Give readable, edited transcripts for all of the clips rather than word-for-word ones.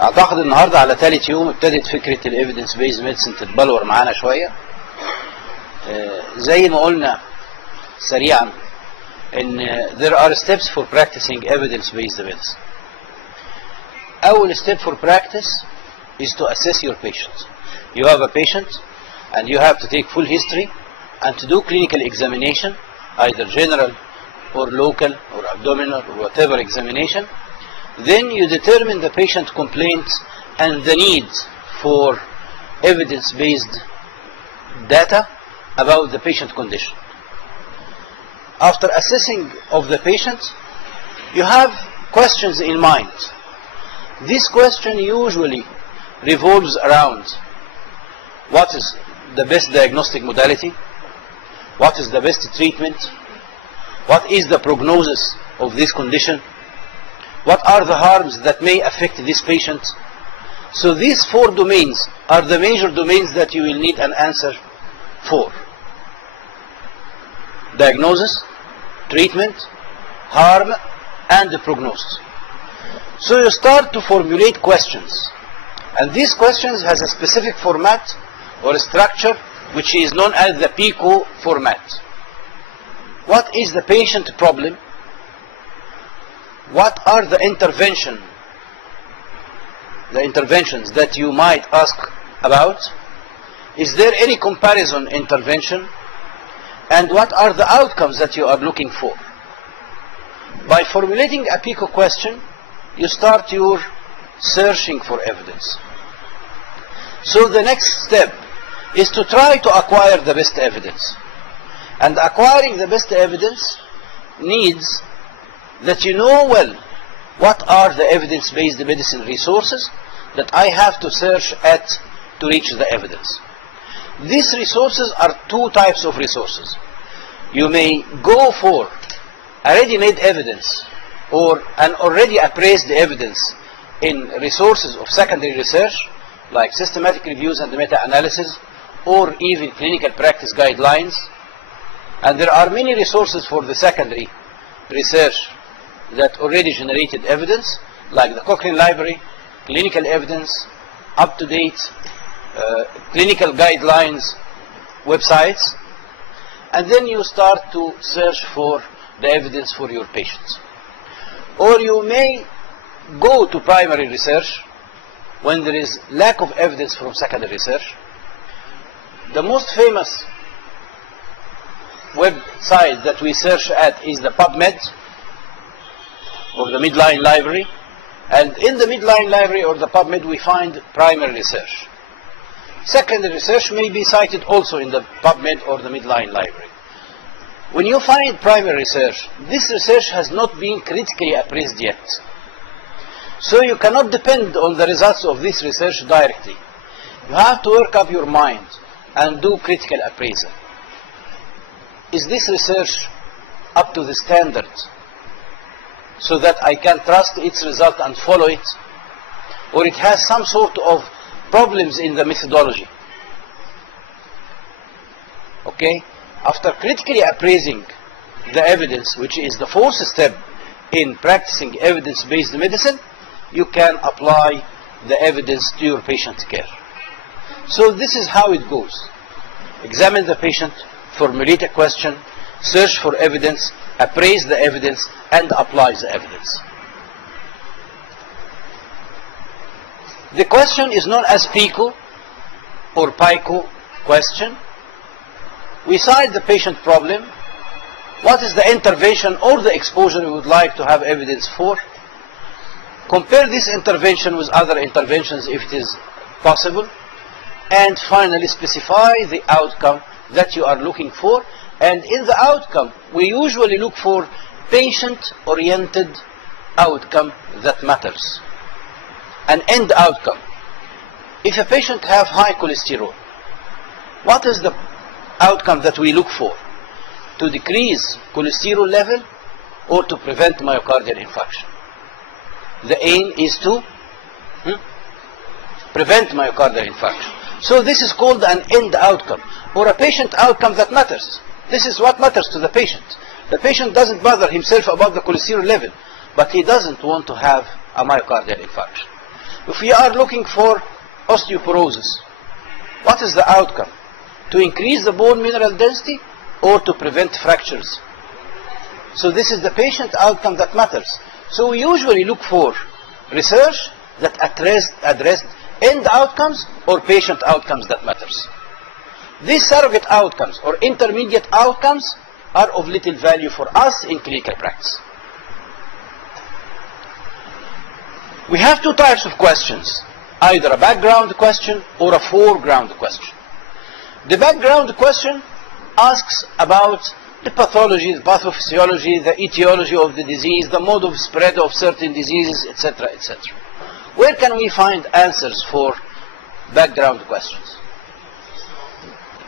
اعتقد النهارده على ثالث يوم ابتدت فكره الايفيدنس بيز ميديسن تتبلور معانا شويه. زي ما قلنا سريعا ان there are steps for practicing evidence based medicine. اول step for practice is to assess your patient. You have a patient and you have to take full history and to do clinical examination, either general or local or abdominal or whatever examination. Then you determine the patient complaints and the need for evidence-based data about the patient condition. After assessing of the patient, you have questions in mind. This question usually revolves around what is the best diagnostic modality, what is the best treatment, what is the prognosis of this condition, what are the harms that may affect this patient. So these four domains are the major domains that you will need an answer for: diagnosis, treatment, harm, and the prognosis. So you start to formulate questions, and these questions has a specific format or a structure which is known as the PICO format. What is the patient problem? What are the interventions that you might ask about? Is there any comparison intervention? And what are the outcomes that you are looking for? By formulating a PICO question, you start your searching for evidence. So the next step is to try to acquire the best evidence. And acquiring the best evidence needs that you know well what are the evidence-based medicine resources that I have to search at to reach the evidence. These resources are two types of resources. You may go for a ready-made evidence or an already appraised evidence in resources of secondary research like systematic reviews and meta-analysis or even clinical practice guidelines. And there are many resources for the secondary research that already generated evidence, like the Cochrane Library, clinical evidence, up-to-date clinical guidelines websites, and then you start to search for the evidence for your patients. Or you may go to primary research when there is lack of evidence from secondary research. The most famous website that we search at is the PubMed or the Midline Library, and in the Midline Library or the PubMed we find primary research. Secondary research may be cited also in the PubMed or the Midline Library. When you find primary research, this research has not been critically appraised yet. So you cannot depend on the results of this research directly. You have to work up your mind and do critical appraisal. Is this research up to the standard so that I can trust its result and follow it? Or it has some sort of problems in the methodology? Okay? After critically appraising the evidence, which is the fourth step in practicing evidence-based medicine, you can apply the evidence to your patient care. So this is how it goes. Examine the patient, formulate a question, search for evidence, appraise the evidence, and apply the evidence. The question is known as PICO or PICO question. We cite the patient problem. What is the intervention or the exposure we would like to have evidence for? Compare this intervention with other interventions if it is possible. And finally specify the outcome that you are looking for. And in the outcome, we usually look for patient-oriented outcome that matters. An end outcome. If a patient has high cholesterol, what is the outcome that we look for? To decrease cholesterol level or to prevent myocardial infarction? The aim is to prevent myocardial infarction. So this is called an end outcome or a patient outcome that matters. This is what matters to the patient. The patient doesn't bother himself about the cholesterol level, but he doesn't want to have a myocardial infarction. If we are looking for osteoporosis, what is the outcome? To increase the bone mineral density or to prevent fractures? So this is the patient outcome that matters. So we usually look for research that addressed end outcomes or patient outcomes that matters. These surrogate outcomes or intermediate outcomes are of little value for us in clinical practice. We have two types of questions, either a background question or a foreground question. The background question asks about the pathology, the pathophysiology, the etiology of the disease, the mode of spread of certain diseases, etc., etc. Where can we find answers for background questions?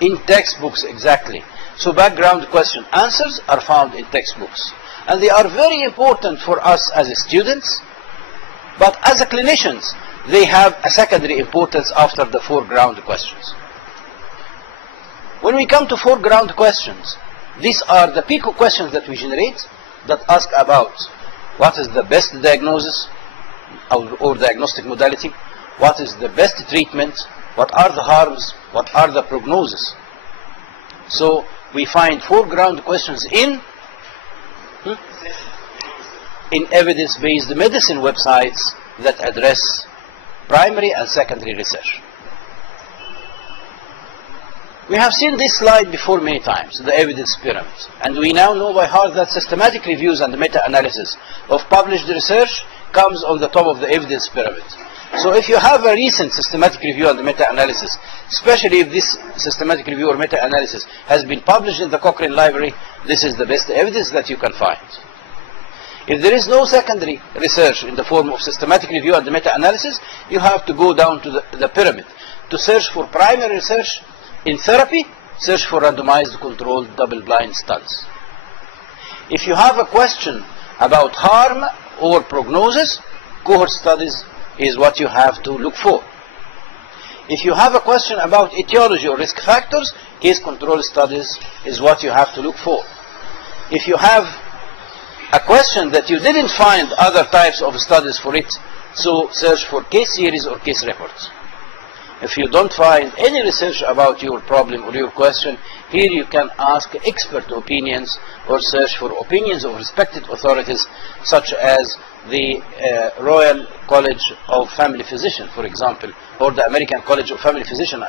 In textbooks, exactly. So background question answers are found in textbooks. And they are very important for us as students, but as a clinicians, they have a secondary importance after the foreground questions. When we come to foreground questions, these are the PICO questions that we generate that ask about what is the best diagnosis or diagnostic modality, what is the best treatment, what are the harms, what are the prognosis. So we find foreground questions in evidence-based medicine websites that address primary and secondary research. We have seen this slide before many times, the evidence pyramid, and we now know by heart that systematic reviews and meta-analysis of published research comes on the top of the evidence pyramid. So if you have a recent systematic review and meta-analysis, especially if this systematic review or meta-analysis has been published in the Cochrane Library, this is the best evidence that you can find. If there is no secondary research in the form of systematic review and meta-analysis, you have to go down to the pyramid to search for primary research. In therapy, search for randomized controlled double-blind studies. If you have a question about harm or prognosis, cohort studies is what you have to look for. If you have a question about etiology or risk factors, case control studies is what you have to look for. If you have a question that you didn't find other types of studies for it, so search for case series or case reports. If you don't find any research about your problem or your question, here you can ask expert opinions or search for opinions of respected authorities such as the Royal College of Family Physicians, for example, or the American College of Family Physicians,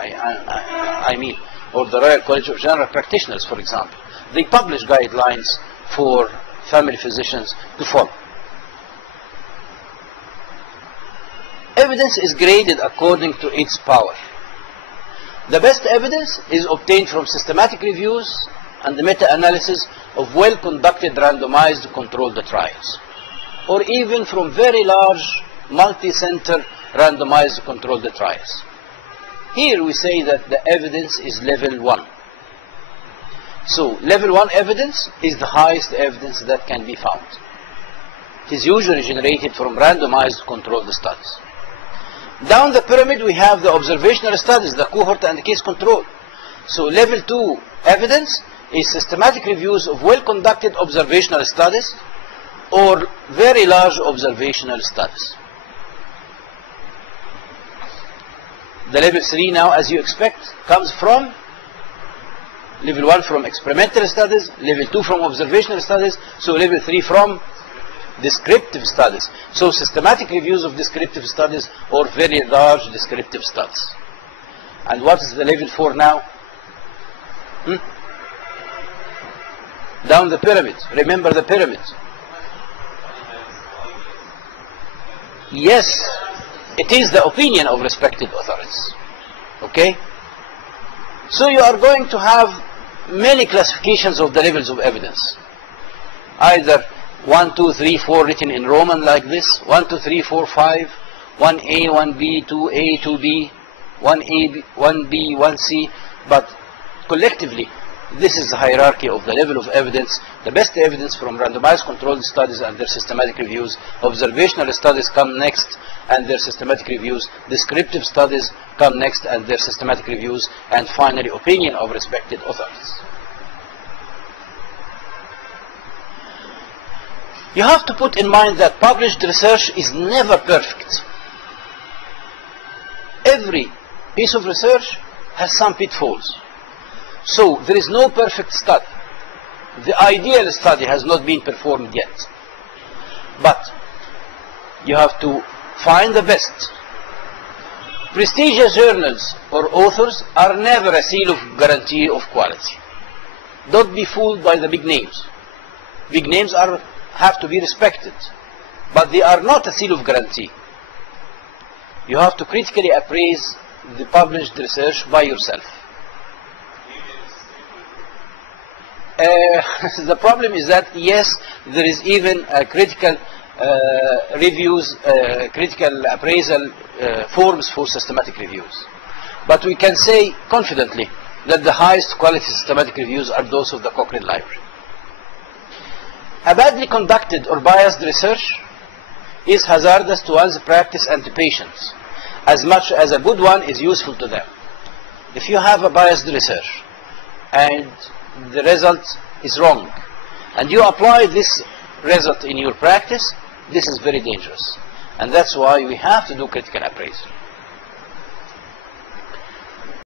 or the Royal College of General Practitioners, for example. They publish guidelines for family physicians to follow. Evidence is graded according to its power. The best evidence is obtained from systematic reviews and the meta-analysis of well-conducted randomized controlled trials, or even from very large multi-center randomized controlled trials. Here we say that the evidence is level 1. So level 1 evidence is the highest evidence that can be found. It is usually generated from randomized controlled studies. Down the pyramid we have the observational studies, the cohort and the case control. So level 2 evidence is systematic reviews of well-conducted observational studies or very large observational studies. The level 3 now, as you expect, comes from level 1 from experimental studies, level 2 from observational studies, so level 3 from descriptive studies. So systematic reviews of descriptive studies or very large descriptive studies. And what is the level 4 now? Down the pyramid. Remember the pyramid. Yes, it is the opinion of respected authorities. Okay? So you are going to have many classifications of the levels of evidence. Either 1, 2, 3, 4 written in Roman like this, 1, 2, 3, 4, 5, 1A, 1B, 2A, 2B, 1A, 1B, 1C, but collectively this is the hierarchy of the level of evidence. The best evidence from randomized controlled studies and their systematic reviews, observational studies come next and their systematic reviews, descriptive studies come next and their systematic reviews, and finally opinion of respected authorities. You have to put in mind that published research is never perfect. every piece of research has some pitfalls. So there is no perfect study. The ideal study has not been performed yet. But you have to find the best. Prestigious journals or authors are never a seal of guarantee of quality. Don't be fooled by the big names. Big names have to be respected, but they are not a seal of guarantee. You have to critically appraise the published research by yourself. The problem is that, yes, there is even critical reviews, critical appraisal forms for systematic reviews. But we can say confidently that the highest quality systematic reviews are those of the Cochrane Library. A badly conducted or biased research is hazardous to one's practice and to patients, as much as a good one is useful to them. If you have a biased research and the result is wrong, and you apply this result in your practice, this is very dangerous. And that's why we have to do critical appraisal.